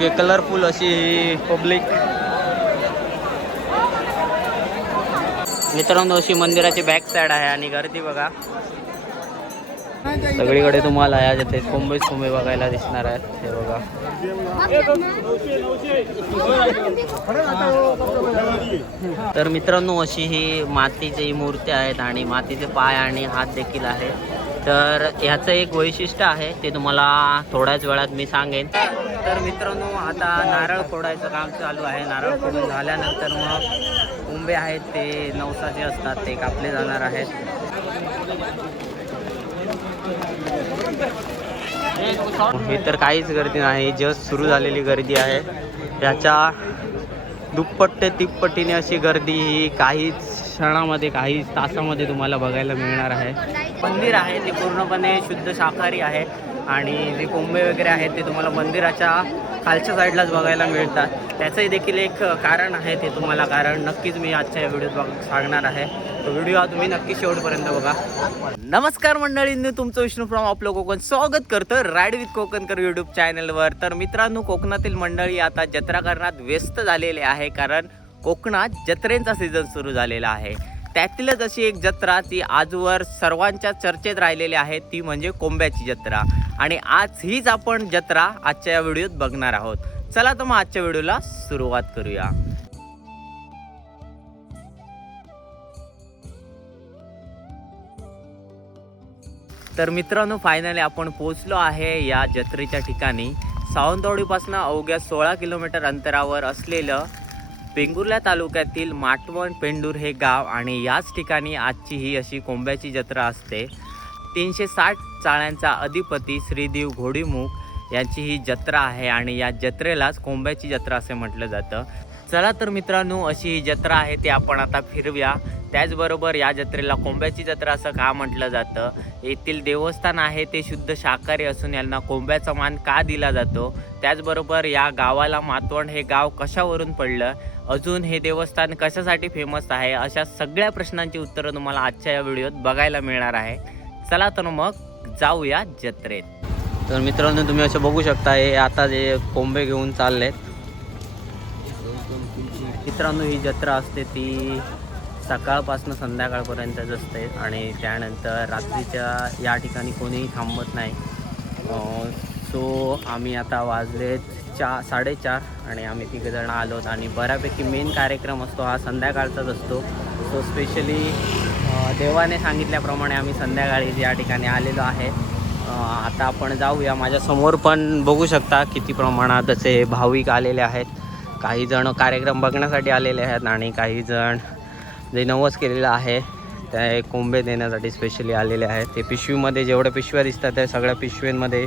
Okay colourful अशी ही public मित्रांनो अशी मंदिराची बॅक साईड आहे आणि गर्दी बघा. सगळीकडे तुम्हाला या जिथे कोंबेच कुंभे बघायला दिसणार आहेत हे बघा. तर मित्रांनो अशी ही मातीची मूर्ती आहेत आणि मातीचे पाय आणि हात देखील आहे तर ह्याचं एक वैशिष्ट्य आहे ते तुम्हाला थोड्याच वेळात मी सांगेन. तर मित्रांनो आता नारळ फोडायचं काम चालू आहे. नारळ फोडून झाल्यानंतर मग कुंभे आहेत ते नवसाचे असतात ते कापले जाणार आहेत. हे तर काहीच गर्दी नाही जस्ट सुरू झालेली गर्दी आहे. याच्या दुप्पट ते तिप्पटीने अशी गर्दी ही काहीच क्षणामध्ये काही तासामध्ये तुम्हाला बघायला मिळणार आहे. मंदिर आहे ते पूर्णपणे शुद्ध शाकाहारी आहे आणि जे कोंबे वगैरे आहेत ते तुम्हाला मंदिराच्या खालच्या साईडलाच बघायला मिळतात. त्याचंही देखील एक कारण आहे ते तुम्हाला कारण नक्कीच मी आजच्या व्हिडिओत बघ सांगणार आहे. तो व्हिडिओ हा तुम्ही नक्की शेवटपर्यंत बघा. नमस्कार मंडळींनी तुमचं विष्णू फ्रॉम आपलं कोकण. स्वागत करतं राईड विथ कोकणकर यूट्यूब चॅनलवर तर मित्रांनो कोकणातील मंडळी आता जत्रा करण्यात व्यस्त झालेले आहे कारण कोकणात जत्रेंचा सीझन सुरू झालेला आहे. त्यातीलच अशी एक जत्रा ती आजवर सर्वांच्या चर्चेत राहिलेली आहे ती म्हणजे कोंब्याची जत्रा. आणि आज हीच आपण जत्रा आजच्या या व्हिडिओत बघणार आहोत. चला तर मग आजच्या व्हिडिओला सुरुवात करूया. तर मित्रांनो फायनली आपण पोचलो आहे या जत्रेच्या ठिकाणी. सावंतवाडीपासून अवघ्या सोळा किलोमीटर अंतरावर असलेलं पेंगुर्ल्या तालुक्यातील माटवण पेंडूर हे गाव आणि याच ठिकाणी आजची ही अशी कोंब्याची जत्रा असते. तीनशे साठ चाळ्यांचा अधिपती श्रीदेव घोडीमुख यांची ही जत्रा आहे आणि या जत्रेलाच कोंब्याची जत्रा असे म्हटलं जातं. चला तर मित्रांनो अशी ही जत्रा आहे ती आपण आता फिरव्या. त्याचबरोबर या जत्रेला कोंब्याची जत्रा असं का म्हटलं जातं? येथील देवस्थान आहे ते शुद्ध शाकाहारी असून यांना कोंब्याचा मान का दिला जातो? त्याचबरोबर या गावाला मातवण हे गाव कशावरून पडलं? अजून हे देवस्थान कशासाठी फेमस आहे? अशा सगळ्या प्रश्नांची उत्तरं तुम्हाला आजच्या या व्हिडिओत बघायला मिळणार आहे. चला तर मग जाऊया जत्रेत. तर मित्रांनो तुम्ही असं बघू शकता हे आता जे कोंबे घेऊन चाललेत मित्रांनो ही जत्रा असते ती सकाळपासून संध्याकाळपर्यंतच असते आणि त्यानंतर रात्रीच्या या ठिकाणी कोणीही थांबत नाही. सो आम्ही आता वाजले चा साडेचार आणि आम्ही तिघंजणं आलोत आणि बऱ्यापैकी मेन कार्यक्रम असतो हा संध्याकाळचाच असतो. सो स्पेशली देवाने सांगितल्याप्रमाणे आम्ही संध्याकाळी या ठिकाणी आलेलो आहे. आता आपण जाऊया. माझ्यासमोर पण बघू शकता किती प्रमाणात असे भाविक आलेले आहेत. काही जण कार्यक्रम बघण्यासाठी आलेले आहेत आणि काही जण जे नवस केलेलं आहे ते कोंबे देण्यासाठी स्पेशली आलेले आहेत. ते पिशवीमध्ये जेवढ्या पिशव्या दिसतात त्या सगळ्या पिशव्यांमध्ये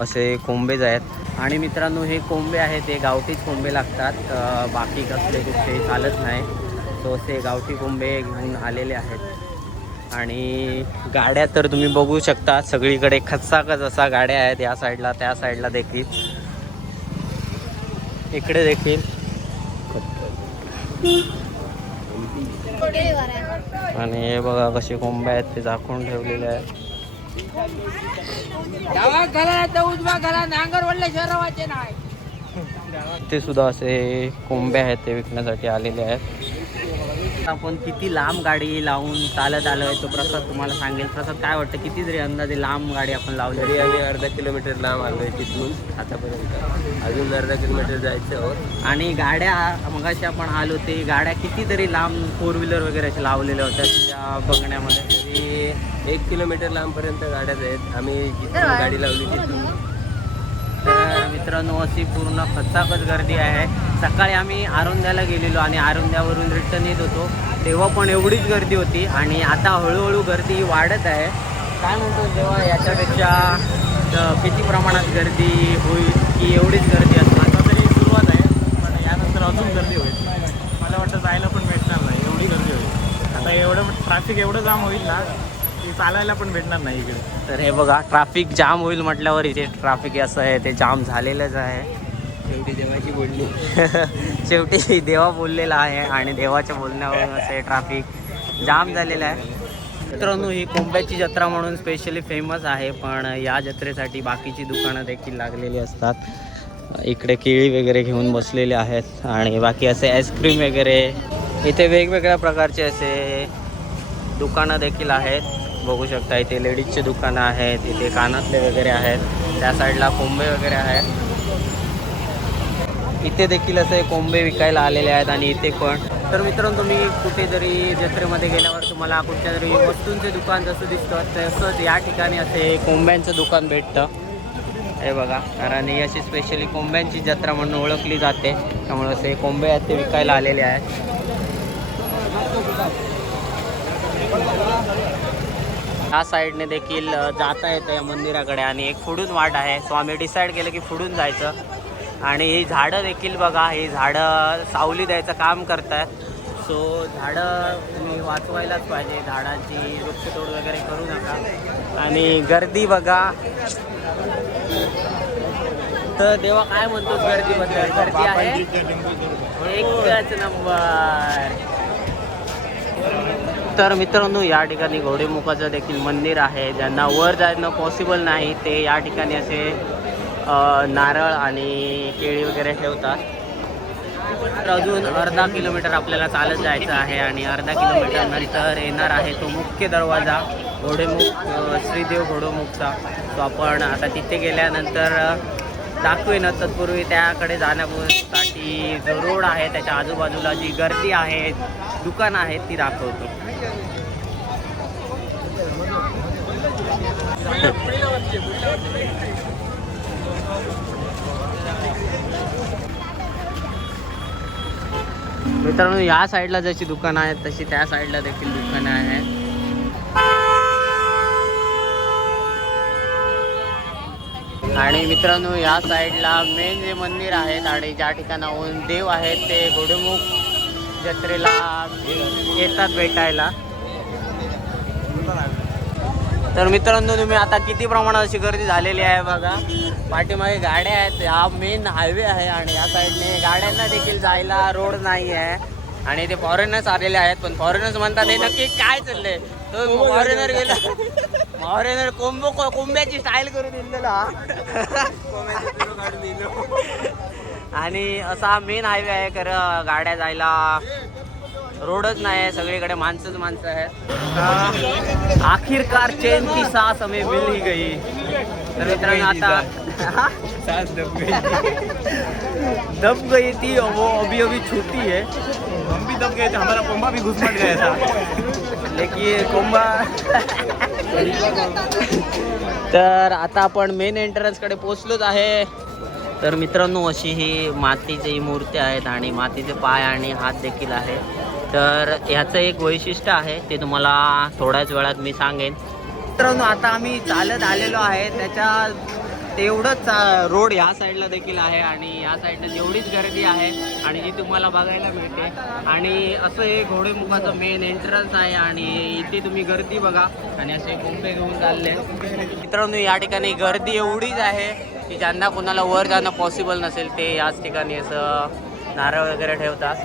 असे कोंबेज आहेत. आणि मित्रांनो हे कोंबे आहेत ते गावठीच कोंबे लागतात. बाकी कसले कुठे चालत नाही. सो असे गावठी कोंबे घेऊन आलेले आहेत. आणि गाड्या तर तुम्ही बघू शकता सगळीकडे खचाखच असा गाड्या आहेत या साईडला त्या साईडला देखील. इकडे देखील. आणि हे बघा कसे कोंबे आहेत ते झाकून ठेवलेले आहेत. ते सुद्धा असे कोंबे आहेत ते विकण्यासाठी आलेले आहेत. आपण किती लांब गाडी लावून चालत आलोय तो प्रसाद तुम्हाला सांगेल. प्रसाद काय वाटतं किती जरी अंदाजे लांब गाडी आपण लावली तरी आम्ही अर्धा किलोमीटर लांब आलोय तिथून आतापर्यंत. अजून अर्धा किलोमीटर जायचं आहोत. आणि गाड्या मगाशी आपण आलो ते गाड्या किती तरी लांब फोर व्हीलर वगैरे अशा लावलेल्या होत्या त्या बघण्यामध्ये? तरी एक किलोमीटर लांबपर्यंत गाड्याच आहेत. आम्ही जिथून गाडी लावली तिथून. तर मित्रांनो अशी पूर्ण खचाखच गर्दी आहे. सकाळी आम्ही आरोंद्याला गेलेलो आणि आरोंद्यावरून रिटर्न येत होतो. तेव्हा पण एवढीच गर्दी होती आणि आता हळूहळू गर्दी वाढत आहे. काय म्हणतो जेव्हा याच्यापेक्षा किती प्रमाणात गर्दी होईल की एवढीच गर्दी असणार आता तरी सुरुवात आहे पण यानंतर अजून गर्दी होईल. मला वाटतं जायला पण भेटणार नाही एवढी गर्दी होईल. आता एवढं ट्रॅफिक एवढं जाम होईल ना की चालायला पण भेटणार नाही इकडे. तर हे बघा ट्रॅफिक जाम होईल म्हटल्यावर इथे ट्रॅफिक असं आहे ते जाम झालेलंच आहे. शेवटी देवाची बोलणी शेवटी देवा बोललेला आहे आणि देवाच्या बोलण्यावरून असे ट्रॅफिक जाम झालेलं आहे. मित्रांनो ही कोंब्याची जत्रा म्हणून स्पेशली फेमस आहे पण या जत्रेसाठी बाकीची दुकानं देखील लागलेली असतात. इकडे केळी वगैरे घेऊन बसलेले आहेत आणि बाकी असे आईस्क्रीम वगैरे. इथे वेगवेगळ्या प्रकारचे असे दुकानं देखील आहेत. बघू शकता इथे लेडीजचे दुकानं आहेत इथे कानातले वगैरे आहेत. त्या साईडला कोंबे वगैरे आहेत. इथे देखील असे कोंबे विकायला आलेले आहेत आणि इथे पण. तर मित्रांनो तुम्ही कुठे जरी जत्रेमध्ये गेल्यावर तुम्हाला कुठच्या तरी वस्तूंचे दुकान जसं दिसतं तसंच या ठिकाणी असे कोंब्यांचं दुकान भेटतं. हे बघा कारण ही अशी स्पेशली कोंब्यांची जत्रा म्हणून ओळखली जाते. त्यामुळे असे कोंबे आहेत ते विकायला आलेले आहेत. ह्या साईडने देखील जाता येतं या मंदिराकडे आणि एक फुडून वाट आहे. सो आम्ही डिसाईड केलं की फुडून जायचं. आणि ही झाडं देखील बघा ही झाडं सावली द्यायचं काम करतात सो झाडं तुम्ही वाचवायलाच पाहिजे झाडांची वृक्षतोड वगैरे करू नका. आणि गर्दी बघा. तर देवा काय म्हणतो गर्दीबद्दल? गर्दी आहे? एकच नंबर. तर मित्रांनो या ठिकाणी घोडेमुखाचं देखील मंदिर आहे. ज्यांना वर जाणं पॉसिबल नाही ते या ठिकाणी असे नारळ आणि केळी वगैरे ठेवतात. तर अजून अर्धा किलोमीटर आपल्याला चालत जायचं आहे आणि अर्धा किलोमीटर नंतर येणार आहे तो मुख्य दरवाजा घोडेमुख श्रीदेव घोडेमुखचा. तो आपण आता तिथे गेल्यानंतर दाखवेन. तत्पूर्वी त्याकडे जाण्यासाठी जो रोड आहे त्याच्या आजूबाजूला जी गर्दी आहे दुकानं आहेत ती दाखवतो. मित्रांनो या साईडला जशी दुकानं आहेत तशी त्या साईडला देखील दुकानं आहेत आणि मित्रांनो या साईडला मेन जे मंदिर आहेत आणि ज्या ठिकाणाहून देव आहेत ते घोडेमुख जत्रेला येतात भेटायला. तर मित्रांनो तुम्ही आता किती प्रमाणात अशी गर्दी झालेली आहे बघा. पाठीमागे गाड्या आहेत. हा मेन हायवे आहे आणि या साईडने गाड्यांना देखील जायला रोड नाही आहे. आणि ते फॉरेनर्स आलेले आहेत. पण फॉरेनर्स म्हणतात हे नक्की काय चाललंय? तो फॉरेनर गेला. फॉरेनर कोंबो कोंब्याची स्टाईल करून दिलेला. आणि असा मेन हायवे आहे. खरं गाड्या जायला रोडच नाही आहे सगळीकडे माणसंच माणसं आहेत. आखिरकार चैन की सांस हमें मिल ही गई. तर मित्रांनो आता दब गई. थी वो अभी अभी छूटी है। हम भी दब गए थे हमारा कोंबा भी घुसमट गया था। लेकिन कोंबा तर आता आपण मेन एंट्रन्सकडे पोचलोच आहे. तर मित्रांनो अशी ही मातीची मूर्ती आहेत आणि मातीचे पाय आणि हात देखील आहे तर ह्याचं एक वैशिष्ट्य आहे ते तुम्हाला थोड्याच वेळात मी सांगेन. मित्रांनो आता आम्ही चालत आलेलो आहे त्याच्या तेवढंच रोड ह्या साईडला देखील आहे आणि या साईडला जेवढीच गर्दी आहे आणि जी तुम्हाला बघायला मिळते. आणि असं हे घोडेमुखाचं मेन एंट्रन्स आहे आणि इथे तुम्ही गर्दी बघा. आणि असे कोंबे घेऊन चालले. मित्रांनो या ठिकाणी गर्दी एवढीच आहे की ज्यांना कोणाला वर जाणं पॉसिबल नसेल ते याच ठिकाणी असं नारळ वगैरे ठेवतात.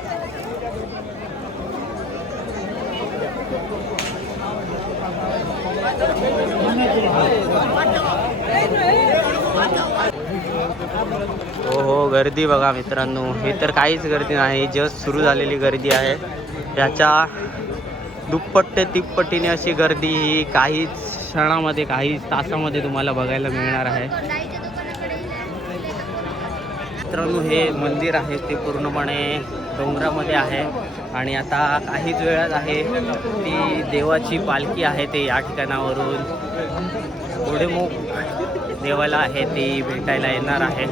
हो हो गर्दी बघा मित्रांनो. हे तर काहीच गर्दी नाही जस्ट सुरू झालेली गर्दी आहे. याच्या दुप्पट ते तिप्पटीने अशी गर्दी ही काहीच क्षणामध्ये काही तासामध्ये तुम्हाला बघायला मिळणार आहे. मित्रांनो हे मंदिर आहे ते पूर्णपणे डोंगरामध्ये आहे. आणि आता काहीच वेळात आहे ती देवाची पालखी आहे ते या ठिकाणावरून. घोडेमुख देवाला आहे ती भेटायला येणार आहे.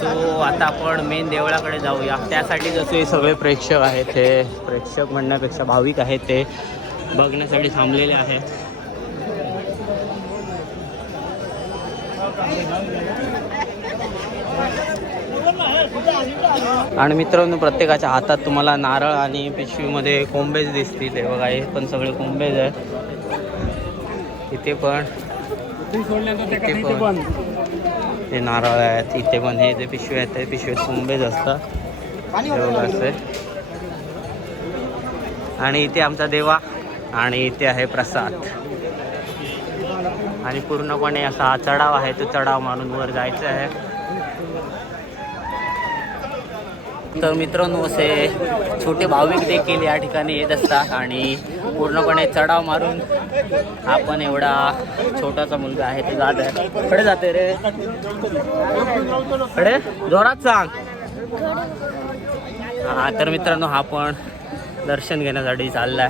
सो आता आपण मेन देवळाकडे जाऊया. त्यासाठी जसे सगळे प्रेक्षक आहेत ते प्रेक्षक म्हणण्यापेक्षा भाविक आहेत ते बघण्यासाठी थांबलेले आहेत. आणि मित्रांनो प्रत्येकाच्या हातात तुम्हाला नारळ आणि पिशवीमध्ये कोंबेज दिसतील. हे बघा हे पण सगळे कोंबेज आहेत. इथे पण इथे पण. हे नारळ आहेत इथे पण. हे जे पिशवी आहेत ते पिशवीत कोंबेज असतात. हे बघा आणि इथे आमचा देवा आणि इथे आहे प्रसाद. आणि पूर्णपणे असा चढाव आहे तो चढाव मानून वर जायचं आहे. तर मित्रांनो असे छोटे भाविक देखील या ठिकाणी येत असतात आणि पूर्णपणे चढाव मारून आपण एवढा छोटासा मुलगा आहे तो जात आहे. कडे जाते रे. कडे जोरात सांग. हा तर मित्रांनो हा पण दर्शन घेण्यासाठी चाललाय.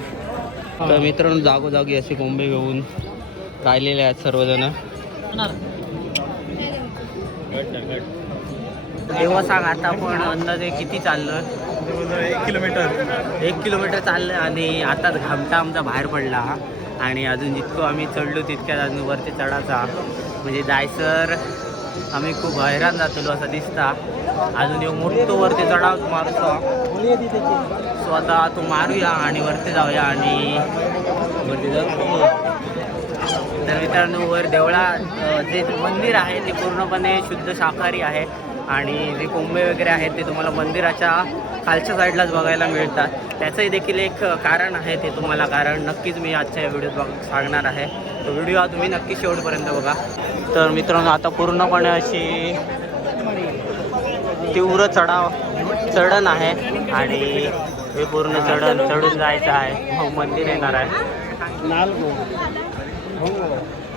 तर मित्रांनो जागोजागी असे कोंबे घेऊन राहिलेले आहेत सर्वजण. तेव्हा सांग आता आपण अंदाजे किती चाललोय एक किलोमीटर. एक किलोमीटर चाललं आणि आता घामटा आमचा बाहेर पडला. आणि अजून जितकं आम्ही चढलो तितक्यात अजून वरती चढाचा म्हणजे जायसर आम्ही खूप हैराण जातलो असं दिसता. अजून एक मोठं वरती चढाव मारतो सो आता तो मारूया आणि वरती जाऊया आणि वरती जाऊ तर मित्रांनो वर देवळा जे मंदिर आहे ते पूर्णपणे शुद्ध शाकाहारी आहे. आणि जे कोंबे वगैरे आहेत ते तुम्हाला मंदिराच्या खालच्या साईडलाच बघायला मिळतात. त्याचंही देखील एक कारण आहे ते तुम्हाला कारण नक्कीच मी आजच्या या व्हिडिओत बघ सांगणार आहे. तो व्हिडिओ हा तुम्ही नक्की शेवटपर्यंत बघा. तर मित्रांनो आता पूर्णपणे अशी तीव्र चढाव चढण आहे आणि हे पूर्ण चढण चढून जायचं आहे. मग मंदिर येणार आहे.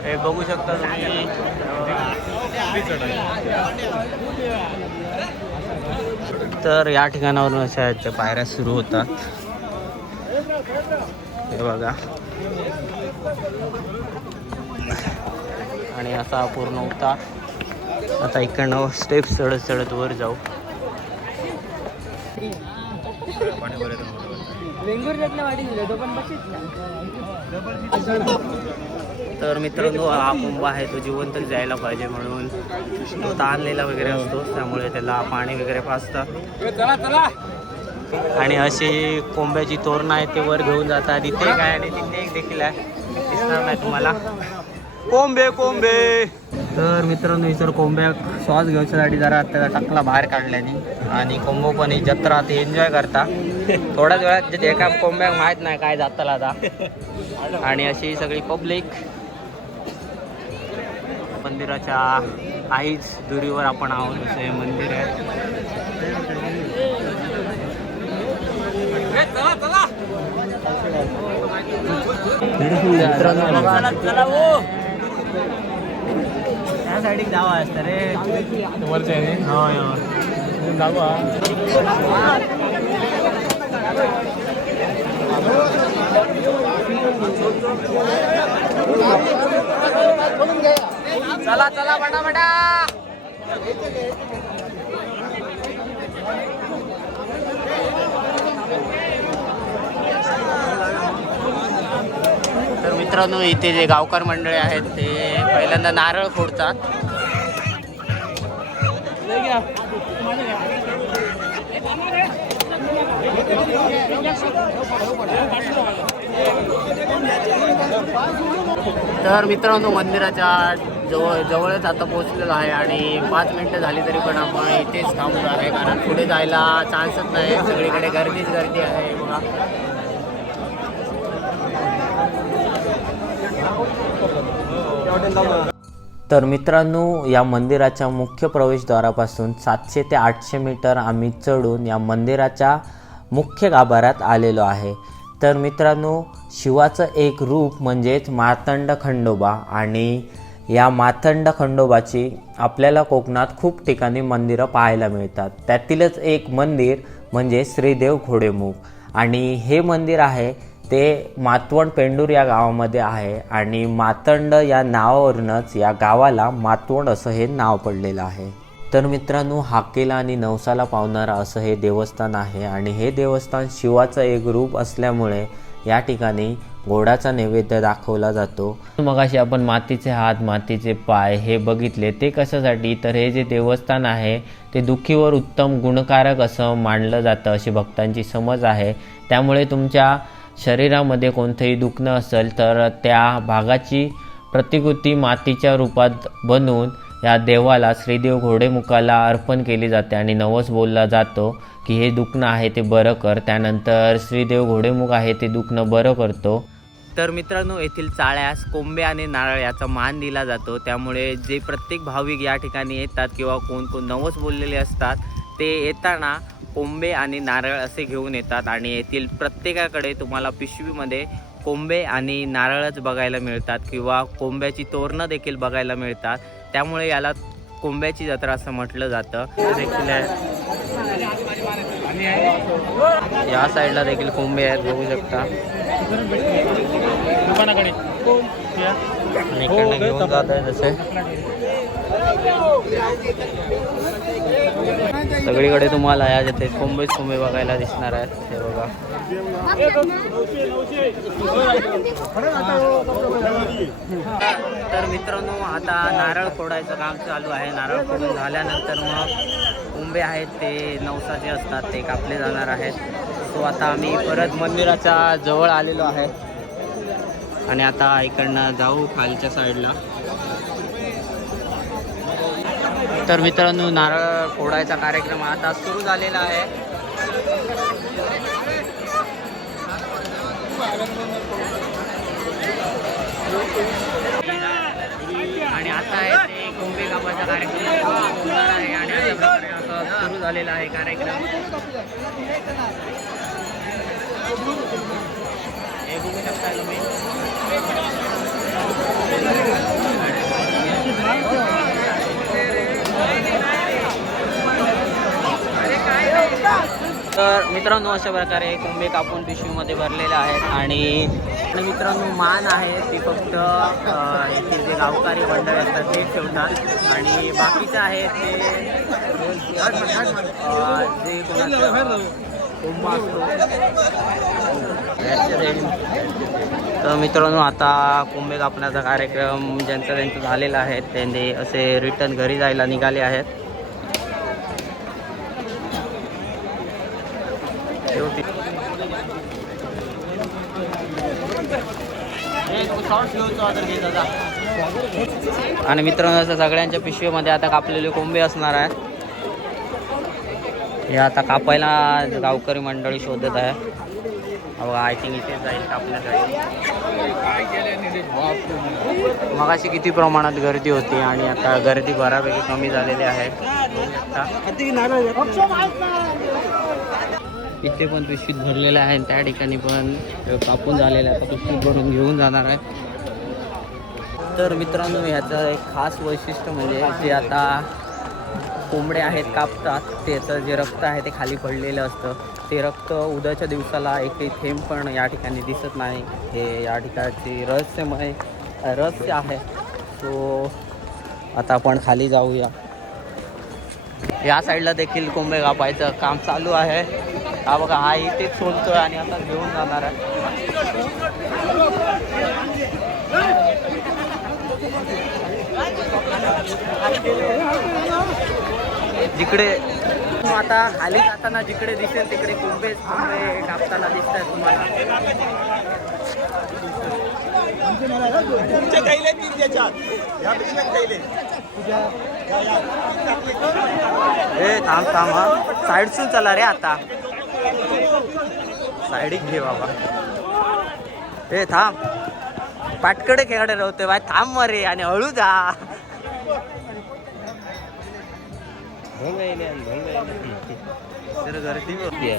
हे बघू शकता तुम्ही. तर या ठिकाणावरून अशा आहेत त्या पायऱ्या सुरू होतात. हे बघा. आणि असा पूर्ण होता आता इकडनं स्टेप्स चढत चढत वर जाऊ. तर मित्रांनो हा कुंभ आहे तो जिवंत जायला पाहिजे म्हणून तो ताणलेला वगैरे असतो त्यामुळे त्याला पाणी वगैरे पाजतात आणि अशी कोंब्याची तोरणं आहे ते वर घेऊन जातात. इथे काय आणि तिथे एक देखील आहे. दिसणार नाही तुम्हाला. कोंबे कोंबे! तर मित्रांनो इतर कोंब्या श्वास घेऊच्यासाठी जरा त्याचा टकला बाहेर काढल्याने. आणि कोंबो पण ही जत्रा ते एन्जॉय करता. थोड्याच वेळात एका कोंब्याक माहीत नाही काय जाताला आता. आणि अशी सगळी पब्लिक मंदिराच्या काहीच दुरीवर आपण आहोत असं हे मंदिर आहे. त्या साईडीक जावा असतं रे होय होय चला चला बटा बटा तर मित्रांनो इथे जे गावकर मंडळी आहेत ते पहिल्यांदा नारळ फोडतात. तर मित्रांनो मंदिराच्या जवळ जवळच आता पोहोचलेलो आहे आणि पाच मिनटं झाली तरी पण आपण इथेच थांबणार आहे कारण पुढे जायला चान्सच नाही. सगळीकडे गर्दीच गर्दी आहे बघा. तर मित्रांनो या मंदिराच्या मुख्य प्रवेशद्वारापासून सातशे ते आठशे मीटर आम्ही चढून या मंदिराच्या मुख्य गाभाऱ्यात आलेलो आहे. तर मित्रांनो शिवाचं एक रूप म्हणजेच मार्तंड खंडोबा आणि या माथंड खंडोबाची आपल्याला कोकणात खूप ठिकाणी मंदिरं पाहायला मिळतात. त्यातीलच एक मंदिर म्हणजे श्रीदेव घोडेमुख. आणि हे मंदिर आहे ते मातवण पेंडूर या गावामध्ये आहे आणि मातंड या नावावरूनच या गावाला मातवण असं हे नाव पडलेलं आहे. तर मित्रांनो हाकेला आणि नवसाला पावणारा असं हे देवस्थान आहे आणि हे देवस्थान शिवाचं एक रूप असल्यामुळे या ठिकाणी घोडाचा नैवेद्य दाखवला जातो. मगाशी आपण मातीचे हात मातीचे पाय हे बघितले. ते कशासाठी? तर हे जे देवस्थान आहे ते दुःखीवर उत्तम गुणकारक असं मानलं जातं अशी भक्तांची समज आहे. त्यामुळे तुमच्या शरीरामध्ये कोणतंही दुखणं असेल तर त्या भागाची प्रतिकृती मातीच्या रूपात बनवून या देवाला श्रीदेव घोडेमुखाला अर्पण केली जाते आणि नवस बोलला जातो की हे दुखणं आहे ते बरं कर. त्यानंतर श्रीदेव घोडेमुख आहे ते दुखणं बरं करतो. तर मित्रांनो येथील चाळ्यास कोंबे आणि नारळ याचा मान दिला जातो. त्यामुळे जे प्रत्येक भाविक या ठिकाणी येतात किंवा कोण कोण नवस बोललेले असतात ते येताना कोंबे आणि नारळ असे घेऊन येतात. आणि येथील प्रत्येकाकडे तुम्हाला पिशवीमध्ये कोंबे आणि नारळच बघायला मिळतात किंवा कोंब्याची तोरणं देखील बघायला मिळतात. त्यामुळे याला कोंब्याची जत्रा असं म्हटलं जातं. देखील आहे. या साईडला देखील कोंबे आहेत बघू शकता. आणि इकडनं घेऊन जात आहे जसे सगळीकडे तुम्हाला या जिथे कोंबेच कोंबे बघायला दिसणार आहेत हे बघा. तर मित्रांनो आता नारळ फोडायचं काम चालू आहे. नारळ फोडून झाल्यानंतर मग कोंबे आहेत ते नवसाचे असतात ते कापले जाणार आहेत. सो आता आम्ही परत मंदिराच्या जवळ आलेलो आहे. आणि आता इकडनं जाऊ खालच्या साईडला तर मित्रांनो नारळ फोडायचा कार्यक्रम आता सुरू झालेला आहे. आणि आता आहे ते कुंभे कापाचा कार्यक्रम. होणार आहे आणि अशा प्रकारे आता सुरू झालेला आहे कार्यक्रम. हे बघू शकता तुम्ही. तर मित्रांनो अशा प्रकारे कोंबे कापून पिशवीमध्ये भरलेले आहेत आणि मित्रांनो मान आहे ती फक्त येथील जे गावकारी मंडळ असतात ते ठेवतात. आणि बाकीचे आहेत ते जे कोंबा असतो. तर मित्रांनो आता कोंबे कापण्याचा कार्यक्रम ज्यांचा त्यांचा झालेला आहे त्यांनी असे रिटर्न घरी जायला निघाले आहेत. होती. आणि मित्रांनो असं सगळ्यांच्या पिशवीमध्ये आता कापलेले कोंबे असणार आहे हे आता कापायला गावकरी मंडळी शोधत आहे. अहो आय थिंक इथे जाईल कापण्यासाठी. मगाशी किती प्रमाणात गर्दी होती आणि आता गर्दी बऱ्यापैकी कमी झालेली आहे. इथे पण पिशवीत भरलेलं आहे आणि त्या ठिकाणी पण कापून झालेलं आहे. आता पिशवीत भरून घेऊन जाणार आहे. तर मित्रांनो ह्याचं एक खास वैशिष्ट्य म्हणजे जे आता कोंबडे आहेत कापतात त्याचं जे रक्त आहे ते खाली पडलेलं असतं. ते रक्त उद्याच्या दिवसाला एकही थेंब पण या ठिकाणी दिसत नाही. हे या ठिकाणची रहस्यमय रहस्य आहे. सो आता आपण खाली जाऊया. या साईडला देखील कोंबडे कापायचं काम चालू आहे. हा बघा हा इथेच सोलतोय आणि आता घेऊन जाणार आहे. जिकडे आता खाली जाताना जिकडे दिसेल तिकडे कोंबे कोंबे कापताना दिसत आहेत तुम्हाला ए थांब थांब हा. साईडसून चला रे आता. साईडिक घे बाबा. ए थांब. पाटकडे खेळाडे राहते बाय थांब मरे आणि हळू जा.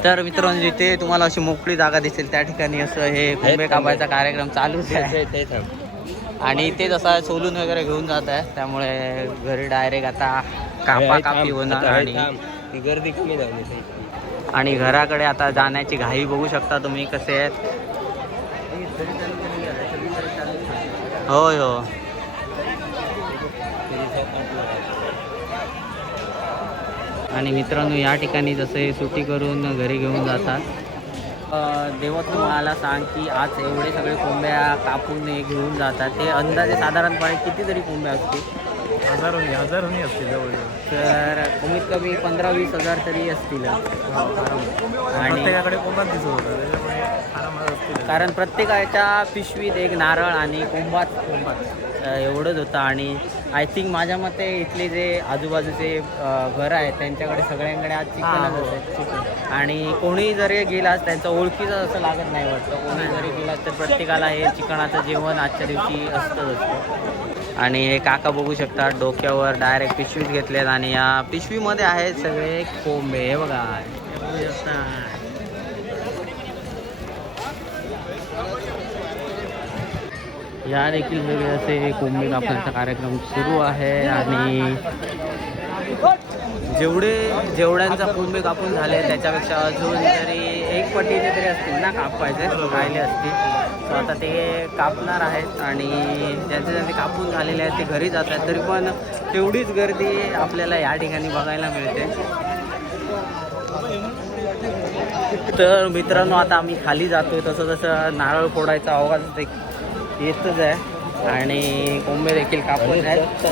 तर मित्रांनो जिथे तुम्हाला अशी मोकळी जागा दिसेल त्या ठिकाणी असं हे कोंबे कापायचा कार्यक्रम चालूच आहे. आणि ते जसा सोलून वगैरे घेऊन जात आहे. त्यामुळे घरी डायरेक्ट आता कापा कापी होणार आणि गर्दी कमी झाली. आणि घराकडे आता जाण्याची घाई बघू शकता तुम्ही कसे आहेत. होय हो आणि मित्रांनो या ठिकाणी जसे सुट्टी करून घरी घेऊन जातात. देवा तुम्हाला सांग की आज एवढे सगळे कोंब्या कापून घेऊन जातात. ते अंदाजे साधारणपणे कितीतरी कोंब्या असतील? हजारोनी हजारोनी असते जवळ तर कमीत कमी पंधरा वीस हजार तरी असतील. आणि प्रत्येकाकडे कोंबाच दिसत होता त्याच्यामुळे आरामात असतील. कारण प्रत्येकाच्या पिशवीत एक नारळ आणि कोंबात कोंबात एवढंच होतं. आणि आय थिंक माझ्या मते इथले जे आजूबाजूचे घर आहेत त्यांच्याकडे सगळ्यांकडे आज चिकनच असेल. आणि कोणी जरी गेलास त्यांचं ओळखीचं असं लागत नाही वाटतं. कोणी जरी गेलास तर प्रत्येकाला हे चिकनाचं जेवण आजच्या दिवशी असतंच असतं. आणि हे काका बघू शकता डोक्यावर डायरेक्ट पिशवीत घेतलेत आणि या पिशवीमध्ये आहेत सगळे कोंबे हे बघा. या देखील सगळे असे कोंबे कापण्याचा कार्यक्रम सुरू आहे आणि जेवढे जेवढ्यांचा कोंबे कापून झाले त्याच्यापेक्षा अजून तरी एक पटीचे तरी असतील ना कापायचे राहिले असतील. सो आता ते कापणार आहेत आणि ज्यांचे ज्यांचे कापून झालेले आहेत ते घरी जात आहेत तरी पण तेवढीच गर्दी आपल्याला या ठिकाणी बघायला मिळते. तर मित्रांनो आता आम्ही खाली जातो तसं तसं नारळ फोडायचा आवाज ते येतच आहे. आणि कोंबे देखील कापून आहेत.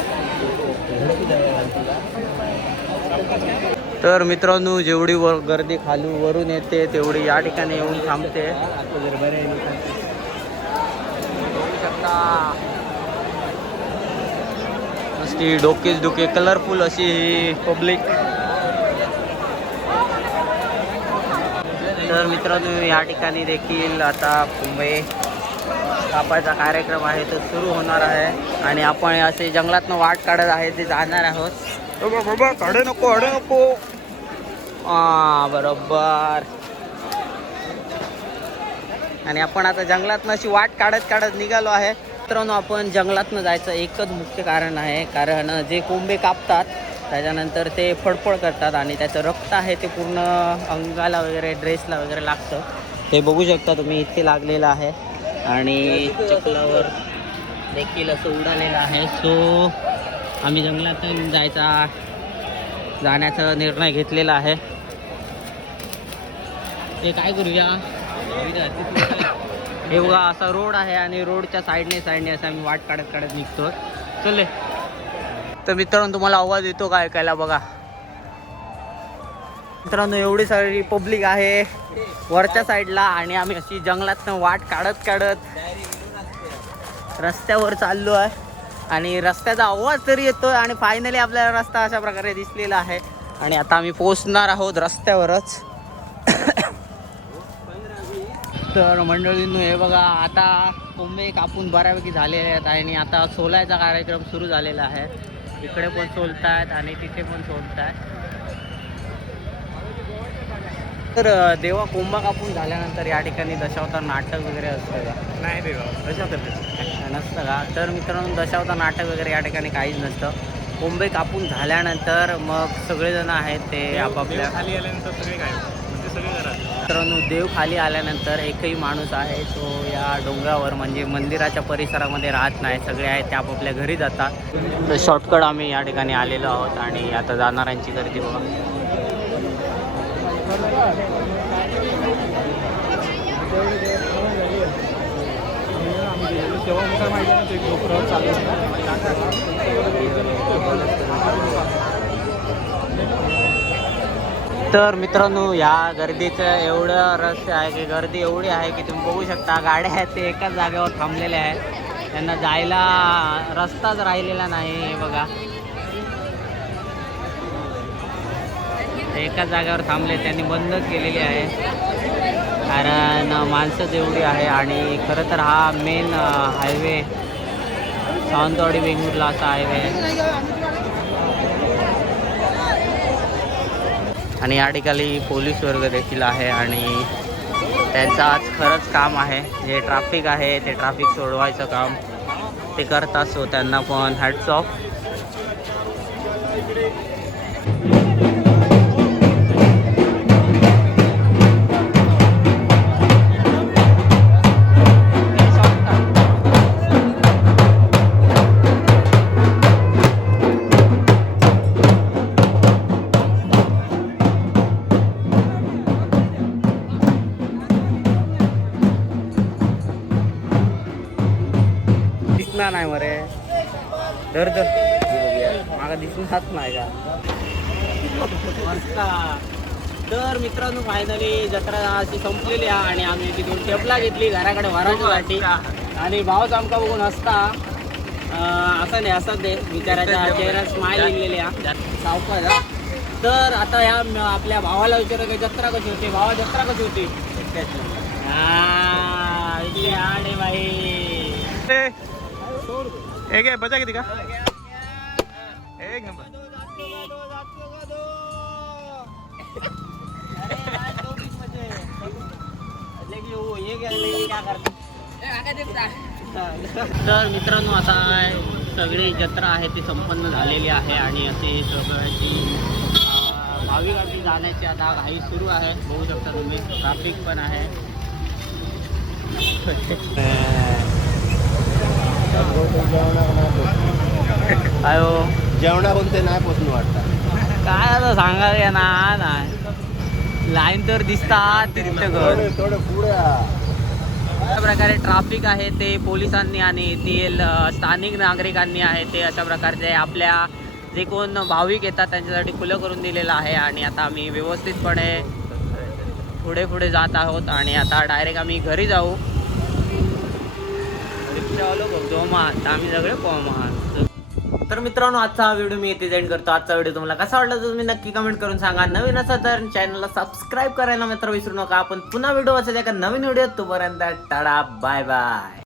तर मित्रांनो जेवढी वर गर्दी खाली वरून येते तेवढी या ठिकाणी येऊन थांबते. बघू डोकेच डोके कलरफुल अशी ही पब्लिक तर मित्रांनो या ठिकाणी देखील आता मुंबई कापायचा कार्यक्रम आहे तो सुरू होणार आहे. आणि आपण असे जंगलातनं वाट काढत आहे ते जाणार आहोत. बाबा काढे नको अडे नको. बरोबर. आणि आपण आता जंगलातनं अशी वाट काढत काढत निघालो आहे. मित्रांनो आपण जंगलातनं जायचं एकच मुख्य कारण आहे. कारण जे कोंबे कापतात त्याच्यानंतर ते फडफड करतात आणि त्याचं रक्त आहे ते पूर्ण अंगाला वगैरे ड्रेसला वगैरे लागतं. ते बघू शकता तुम्ही इथे लागलेलं आहे. आणि चपलावर देखील असं उडालेलं आहे. सो आम्ही जंगलातून जायचा जाण्याचा निर्णय घेतलेला आहे. ते काय करूया? हे बघा असा रोड आहे आणि रोडच्या साईडने साईडने असं आम्ही वाट काढत काढत निघतो चले तर मित्रांनो तुम्हाला आवाज येतो का ऐकायला? बघा. मित्रांनो एवढी सारी पब्लिक आहे वरच्या साईडला आणि आम्ही अशी जंगलातनं वाट काढत काढत रस्त्यावर चाललो आहे. आणि रस्त्याचा आवाज तरी येतोय आणि फायनली आपल्याला रस्ता अशा प्रकारे दिसलेला आहे. आणि आता आम्ही पोहोचणार आहोत रस्त्यावरच. तर मंडळींनो हे बघा आता कोंबे कापून बऱ्यापैकी झालेले आहेत आणि आता सोलायचा कार्यक्रम सुरू झालेला आहे. इकडे पण सोलतायत आणि तिथे पण सोलत आहेत तर देवा कोंबा कापून झाल्यानंतर या ठिकाणी दशावतार नाटक वगैरे असतं का? नाही कशा करते नसतं का? तर मित्रांनो दशावतार नाटक वगैरे या ठिकाणी काहीच नसतं. कोंबे कापून झाल्यानंतर मग सगळेजण आहेत ते आपापल्या खाली आल्यानंतर सगळे काय? म्हणजे सगळे घरात. मित्रांनो देव खाली आल्यानंतर एकही माणूस आहे तो या डोंगरावर म्हणजे मंदिराच्या परिसरामध्ये राहत नाही. सगळे आहेत ते आपापल्या घरी जातात. तर शॉर्टकट आम्ही या ठिकाणी आलेलो आहोत आणि आता जाणाऱ्यांची गर्दी बघा. तेव्हा माहिती चालू तर मित्रांनो या गर्दीचं एवढं रहस्य आहे की गर्दी एवढी आहे की तुम्ही बघू शकता गाड्या आहेत ते एकाच जागेवर थांबलेल्या आहेत. त्यांना जायला रस्ताच राहिलेला नाही हे बघा. एका जागेवर थांबले त्यांनी बंदच केलेली आहे. कारण माणसंच एवढी आहे आणि खरं तर हा मेन हायवे सावंतवाडी वेंगुर्ला असा हायवे आहे. आणि या ठिकाणी पोलीस वर्ग देखील आहे आणि त्यांचं आज खरंच काम आहे. जे ट्रॅफिक आहे ते ट्रॅफिक सोडवायचं काम ते करतात सो त्यांना पण. हॅट्स ऑफ नाही मरे. धर धर. मागा दिसणारच नाही का? तर मित्रांनो फायनली जत्रा अशी संपलेली आहे आणि आम्ही तिथून टेपला घेतली घराकडे वरासाठी आणि भावच आमका बघून हसता. अं, असं नाही असं दे. बिचाराच्या चेहऱ्यात स्माईल लिहिलेली आहे. सावकाश हा. तर आता ह्या आपल्या भावाला विचार की जत्रा कशी होती? भावा जत्रा कशी होती? हा, इथे आले बाई. एक आहे बजा किती का? एक नंबर. तर मित्रांनो आता सगळी जत्रा आहे ती संपन्न झालेली आहे आणि असे सगळ्याची भाविकांची जाण्याची आता घाई सुरू आहे. बघू शकता तुम्ही ट्रॅफिक पण आहे. आयो. जेवणा कोणते नाही पोचून वाटतं. काय आता सांगा रे ना नाही. लाईन तर दिसतात थोडं पुढे अशा प्रकारे ट्रॅफिक आहे ते पोलिसांनी आणि येथील स्थानिक नागरिकांनी आहे ते अशा प्रकारचे आपल्या जे कोण भाविक येतात त्यांच्यासाठी खुलं करून दिलेलं आहे आणि आता आम्ही व्यवस्थितपणे पुढे पुढे जात आहोत आणि आता डायरेक्ट आम्ही घरी जाऊ. रिक्षावालो बघतो महान आम्ही सगळे महान. तर मित्रांनो आजचा हा व्हिडिओ मी इथे एंड करतो. आजचा व्हिडिओ तुम्हाला कसा वाटला तर तुम्ही नक्की कमेंट करून सांगा. नवीन असा तर चॅनलला सबस्क्राईब करायला मित्र विसरू नका. आपण पुन्हा व्हिडिओ असेल एका नवीन व्हिडिओ तोपर्यंत टाळा बाय बाय